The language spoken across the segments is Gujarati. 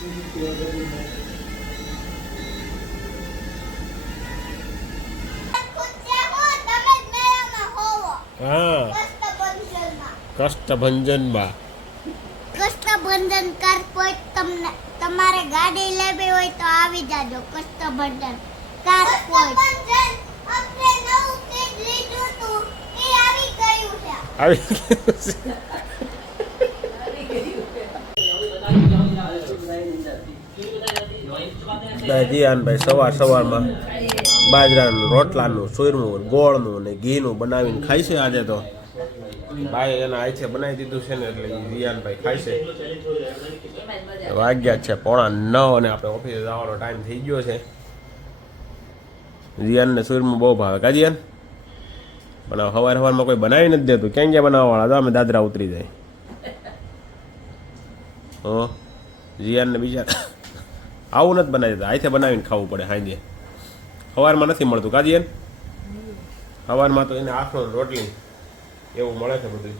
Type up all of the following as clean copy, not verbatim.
હા કષ્ટભંજનમાં કષ્ટભંજન કર કોઈ તમને તમારે ગાડી લેવી હોય તો આવી જાજો કષ્ટભંજન કર કોઈ આપણે નવું ફ્રીજ લીધું તું એ આવી ગયું છે જીયાનભાઈ સવારમાં બાજરાનું રોટલાનું સુરમું ગોળનું ને ઘીનું બનાવીને ખાય છે આજે તો ભાઈ એના આઈ છે બનાવી દીધું છે ને એટલે જીયાનભાઈ ખાય છે વાગ્યા છે 8:45 અને આપણે ઓફિસે જવાનો ટાઈમ થઈ ગયો છે જીયાનને સુરમું બહુ ભાવે કા જીયાન પણ સવારમાં કોઈ બનાવી નથી દેતું ક્યાં ક્યાં બનાવવાવાળા તો અમે દાદરા ઉતરી જાય હો જીયાનને બીજા આવું નથી બનાવી દેતા આઈથે બનાવીને ખાવું પડે સાંજે સવારમાં નથી મળતું કાજીયન સવારમાં તો એને આખો રોટલી એવું મળે છે બધું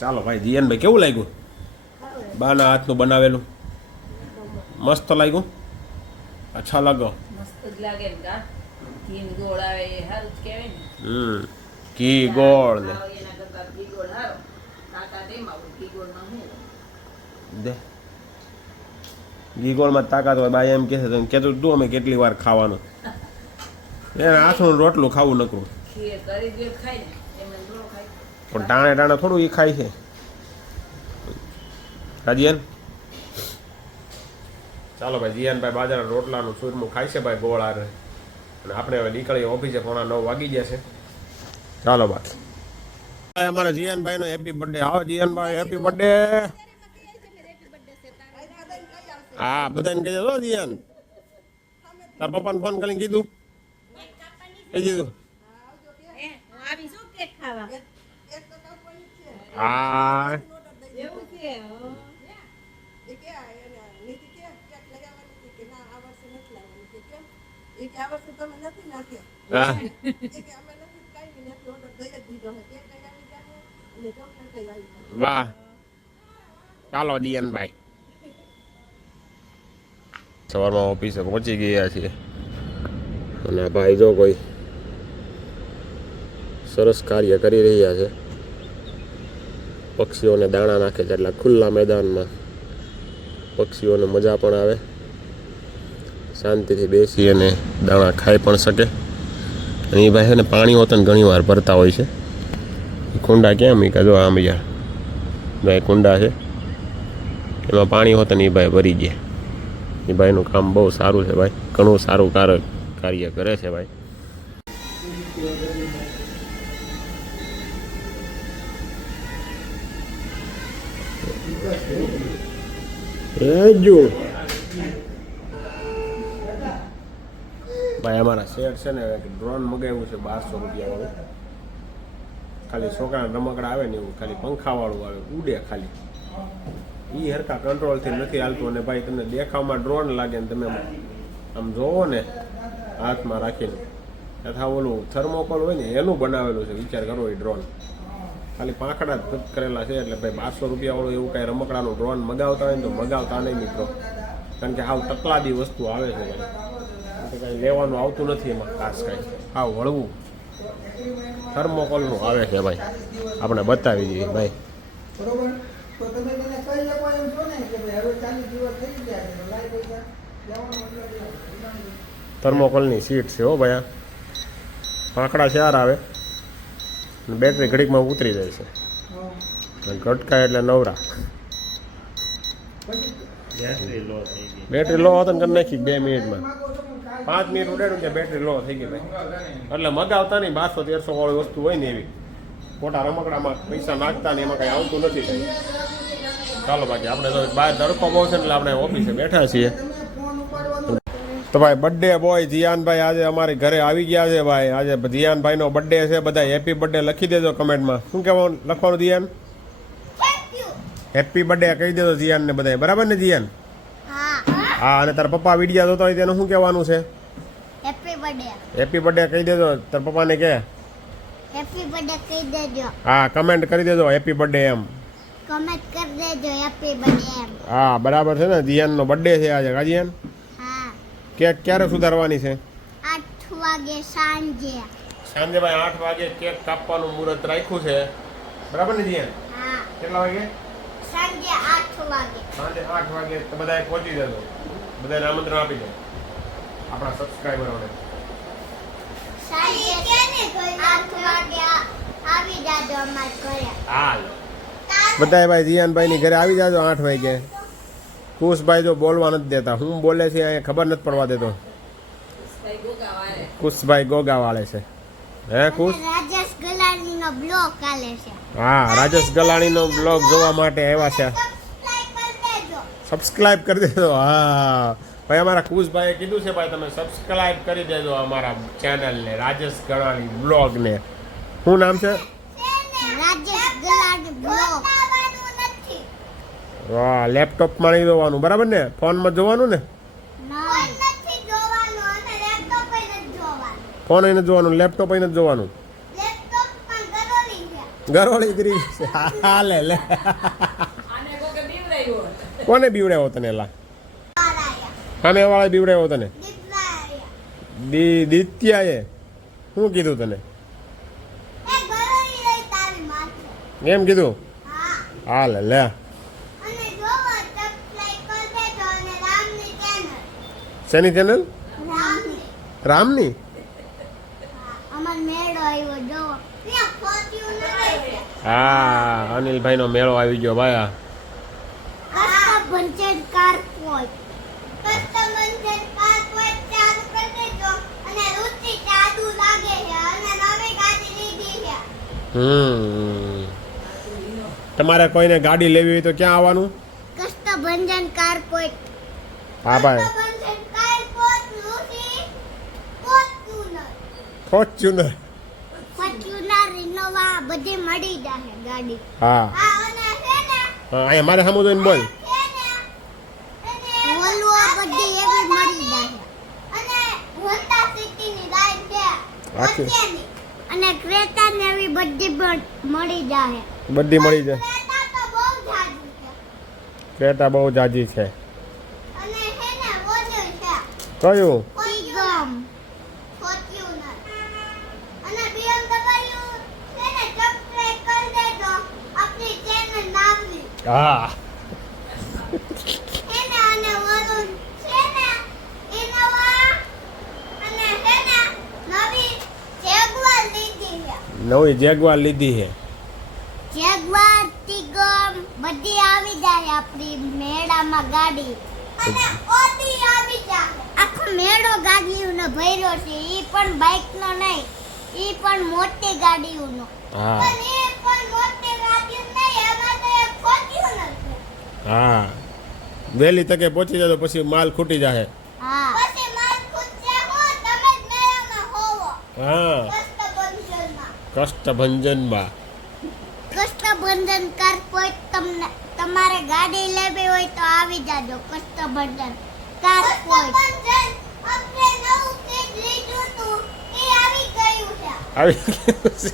ચાલો ભાઈ જીયનભાઈ કેવું લાગ્યું બાના હાથનું બનાવેલું મસ્ત લાગ્યું અચ્છા લાગો ઘી ગોળ ને દે ઘી ગોળમાં તાકાત હોય બાઈ એમ કહે છે તમે કહેતું તું અમે કેટલી વાર ખાવાનું એને હાથનું રોટલું ખાવું નકરું પણ ટાણે ટાણે થોડું એ ખાય છે રાજીયન ચાલો ભાઈ જીયાનભાઈ બાજરાના રોટલાનું સુરમું ખાય છે ભાઈ ગોળ આરે અને આપણે હવે નીકળીએ ઓફિસે 9:45 વાગી ગયા છે ચાલો બાકી અમારા જીયાનભાઈનો હેપી બર્થડે આવો જીયાનભાઈ હેપી બર્થડે હા બધાને કહી દો જીયાન તાર પપ્પાને ફોન કરીને કીધું કહી દીધું હા વાહ ચાલો દિયનભાઈ સવારમાં ઓફિસે પહોંચી ગયા છીએ અને ભાઈ જો કોઈ સરસ કાર્ય કરી રહ્યા છે પક્ષીઓને દાણા નાખે છે એટલે ખુલ્લા મેદાનમાં પક્ષીઓને મજા પણ આવે શાંતિથી બેસી અને દાણા ખાઈ પણ શકે અને એ ભાઈ છે ને પાણી હોતને ઘણી વાર ભરતા હોય છે કુંડા ક્યાં મીકા જો આમ યાર ભાઈ કુંડા છે એમાં પાણી હોત ને એ ભાઈ ભરી ગયા એ ભાઈનું કામ બહુ સારું છે ભાઈ ઘણું સારું કાર્ય કરે છે ભાઈ ભાઈ અમારા શેઠ છે ને ડ્રોન મગાવ્યું છે 1200 રૂપિયા વાળું ખાલી છોકરાને રમકડા આવે ને એવું ખાલી પંખા વાળું આવે ઉડે ખાલી એ હરખા કંટ્રોલથી નથી હાલતું અને ભાઈ તમને દેખાવમાં ડ્રોન લાગે ને તમે આમ જોવો ને હાથમાં રાખીને તથા ઓલું થર્મોકોલ હોય ને એનું બનાવેલું છે વિચાર કરો એ ડ્રોન ખાલી પાંખડા જ ફિટ કરેલા છે એટલે ભાઈ 1200 રૂપિયા વાળું એવું કાંઈ રમકડાનું ડ્રોન મગાવતા હોય ને તો મગાવતા નહીં મિત્રો કારણ કે હાવ તકલાદી વસ્તુ આવે છે ભાઈ કાંઈ લેવાનું આવતું નથી એમાં ખાસ કાંઈ હાવ હળવું થર્મોકોલનું આવે છે ભાઈ આપણે બતાવી દઈએ ભાઈ થર્મોકોલની સીટ છે હો ભાઈ પાંખડા 4 આવે બેટરી ઘડીકમાં ઉતરી જાય છે ઘટકાય એટલે નવરા બેટરી લો હતો ને કરી નાખી 2 મિનિટમાં 5 મિનિટ ઉડાડ્યું કે બેટરી લો થઈ ગઈ ભાઈ એટલે મગાવતા નહીં 1200-1300 વાળી વસ્તુ હોય ને એવી ખોટા રમકડામાં પૈસા નાખતા ને એમાં કંઈ આવતું નથી કંઈ ચાલો બાકી આપણે તો બહાર તડકો બહુ છે એટલે આપણે ઓફિસે બેઠા છીએ તો ભાઈ બર્થડે બોય જીયાનભાઈ આજે અમારી ઘરે આવી ગયા છે ભાઈ આજે જીયાનભાઈનો બર્થડે છે બધા હેપી બર્થડે લખી દેજો કમેન્ટમાં શું કહેવાનું લખવાનું જીયાન હેપી બર્થડે કહી દેજો જીયાનને બધા બરાબર ને જીયાન હા અને તારા પપ્પા વિડીયો જોતા હોય તેનું શું કહેવાનું છે હેપી બર્થડે કહી દેજો તારા પપ્પાને કે હેપી બર્થડે કહી દેજો હા કમેન્ટ કરી દેજો હેપી બર્થડે એમ કમેન્ટ કરી દેજો હેપી બર્થડે એમ. હા બરાબર છે ને, જીયાનનો બર્થડે છે આજે. કા જીયાન, હા, કેક ક્યારે સુધારવાની છે? 8 વાગે સાંજે. સાંજે ભાઈ 8 વાગે કેક કાપવાનું મુહૂર્ત રાખ્યું છે. બરાબર ને જીયાન? હા, કેટલા વાગે? સાંજે 8 વાગે. સાંજે 8 વાગે તો બધાએ પહોંચી જજો. બધાને આમંત્રણ આપી દે આપણા સબસ્ક્રાઈબરોને. સાંજે 8 વાગે આવી જાજો અમાર ઘરે. હાલ બધાએ ભાઈ જીયાનભાઈની ઘરે આવી જાજો 8 વાગે. કુશભાઈ જો બોલવા નથી દેતા, હું બોલે છે અહીંયા ખબર નથી પડવા દેતો. કુશભાઈ ગોગા વાળે છે. હે કુશ? અને રાજેશ ગલાણીનો બ્લોગ આલે છે. હા, રાજેશ ગલાણીનો બ્લોગ જોવા માટે આવ્યા છે. સબસ્ક્રાઇબ કરી દેજો. સબસ્ક્રાઇબ કરી દેજો. હા ભાઈ, અમારા કુશભાઈએ કીધું છે ભાઈ તમે સબસ્ક્રાઇબ કરી દેજો અમારા ચેનલને, રાજેશ ગલાણી બ્લોગને. શું નામ છે? રાજેશ ગલાણી બ્લોગ. વાહ, લેપટોપમાં નહીં જોવાનું બરાબર ને, ફોનમાં જોવાનું ને? નથી જોવાનું અને લેપટોપ નથી જોવાનું. ફોન એને જોવાનું, લેપટોપ એને જોવાનું. લેપટોપમાં ગરોળી છે. ગરોળી ગરી છે. હાલે લે. કોને બીવડાવ્યો તને? લા વાળાયા. સામે વાળા બીવડાવ્યો તને? દીપલાયા. દિત્યાએ શું કીધું તને? એ ગરોળી લઈ તારી માથે. એમ કીધું? હા. હાલે લે. અને જોવો સબસ્ક્રાઇબ કરી દેજો અને રામની ચેનલ. શેની ચેનલ? રામની. રામની? અમાર મેળો આવ્યો જોવો. ત્યાં ફોર્ચ્યુનર છે. હા, અનિલભાઈનો મેળો આવી ગયો ભાઈ. Custom car point. Custom car point ચાલુ કરી દેજો અને રુચિ ચાલુ લાગે છે અને નવી ગાડી લીધી છે. તમારે કોઈને ગાડી લેવી હોય તો ક્યાં આવવાનું? Custom car point. હા ભાઈ, કસ્ટમ કાર પોઈન્ટ રુચિ ફોર્ચ્યુનર. ફોર્ચ્યુનર. ફોર્ચ્યુનર ઇનોવા બધી મળી જાય ગાડી. હા હા અને છે ને હા, અહીંયા મારે સામું જોઈને બોલ. વોલ્વો બધી એવી મળી જાય અને હોન્ડા સિટીની લાઈન છે આખી. વચ્ચેની. અને ક્રેટા ને એવી બધી પણ મળી જાય. બધી મળી જાય. ક્રેટા તો બહુ જાજુ છે ક્રેટા બહુ જાજી છે. અને છે ને ઓલું છે કયું? ટીગમ ફોર્ચ્યુનર અને BMW છે ને સબસ્ક્રાઇબ કરી દેજો આપણી ચેનલ નામની. હા એને અને વરુણ છે ને ઇનોવા અને છે ને નવી જેગુઆર લીધી છે. નવી જેગવાર લીધી છે. જેગુઆર ટીગમ બધી આવી જાય આપણી મેળામાં ગાડી. અને ઓડી આવી જાય. આખો મેળો ગાડીઓનો ભર્યો છે. ઈ પણ બાઇકનો નહીં, ઈ પણ મોટી ગાડીઓનો. હા પણ ઈ પણ મોટી ગાડીઓ નહીં, એમાં તો એક ફોર્ચ્યુનર છે. હા, વહેલી તકે પહોંચી જજો પછી માલ ખૂટી જાય. હા. પછી માલ ખૂટશે હું તમે જ મેળામાં હોવો. હા, કષ્ટભંજનમાં. કષ્ટભંજનમાં. કષ્ટભંજન કાર પોઈન્ટ તમને તમારે ગાડી લેવી હોય તો આવી જાજો. Kashtabhanjan car point. આપણે નવું ફ્રીજ લીધું તું એ આવી ગયું છે. આવી ગયું છે.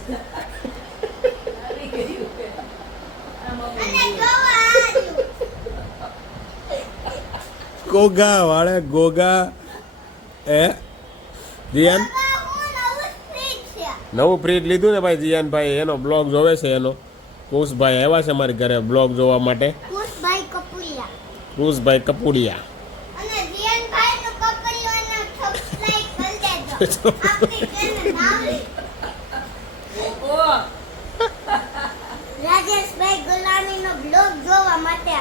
અને જોવો આ રહ્યું. ગોગા વાળે ગોગા. એ જીયાન આમાં હું નવું ફ્રીજ છે. નવું ફ્રીજ લીધું ને ભાઈ. જીયાનભાઈ એનો બ્લોગ જોવે છે. એનો કુશભાઈ આવ્યા છે મારી ઘરે બ્લોગ જોવા માટે. કુશભાઈ કપૂરિયા કુશભાઈ કપૂડિયા. અને જીયનભાઈ નું કપલિયોને સબસ્ક્રાઇબ કરી દેજો. આપણી ચેનલ નામની. રાજેશભાઈ ગુલામીનો બ્લોગ જોવા માટે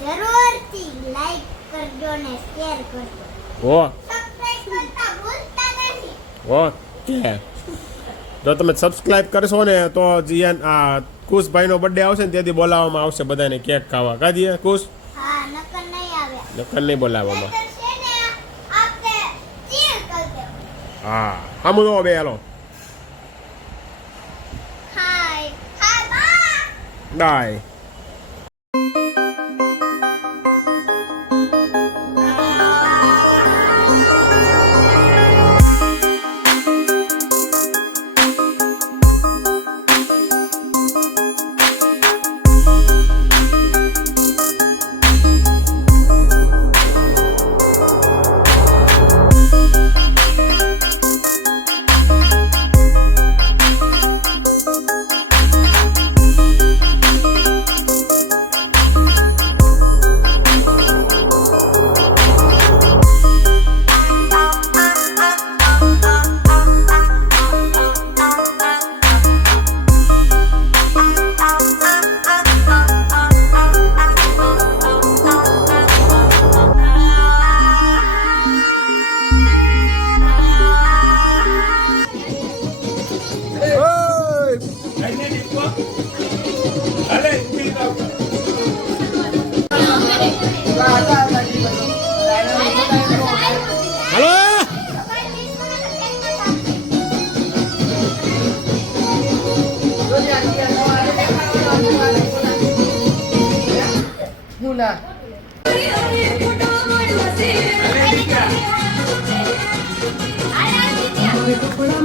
જરૂરથી લાઈક કરજો ને શેર કરજો. ઓ સબસ્ક્રાઇબ કરતા ભૂલતા નહીં. ઓકે, જો તમે સબસ્ક્રાઇબ કરશો ને તો જીયાન આ કુશભાઈનો બર્થડે આવશે ને તેથી બોલાવવામાં આવશે બધાને કેક ખાવા. કાજીએ કુશ? હા નકર નહીં આવે. નકર નહીં બોલાવવામાં. નકર છે ને આપણે ચીર કરી દેવું. હા, સામું જોવો બે હાલો. હાય હાય બા. બાય. મારે કપડા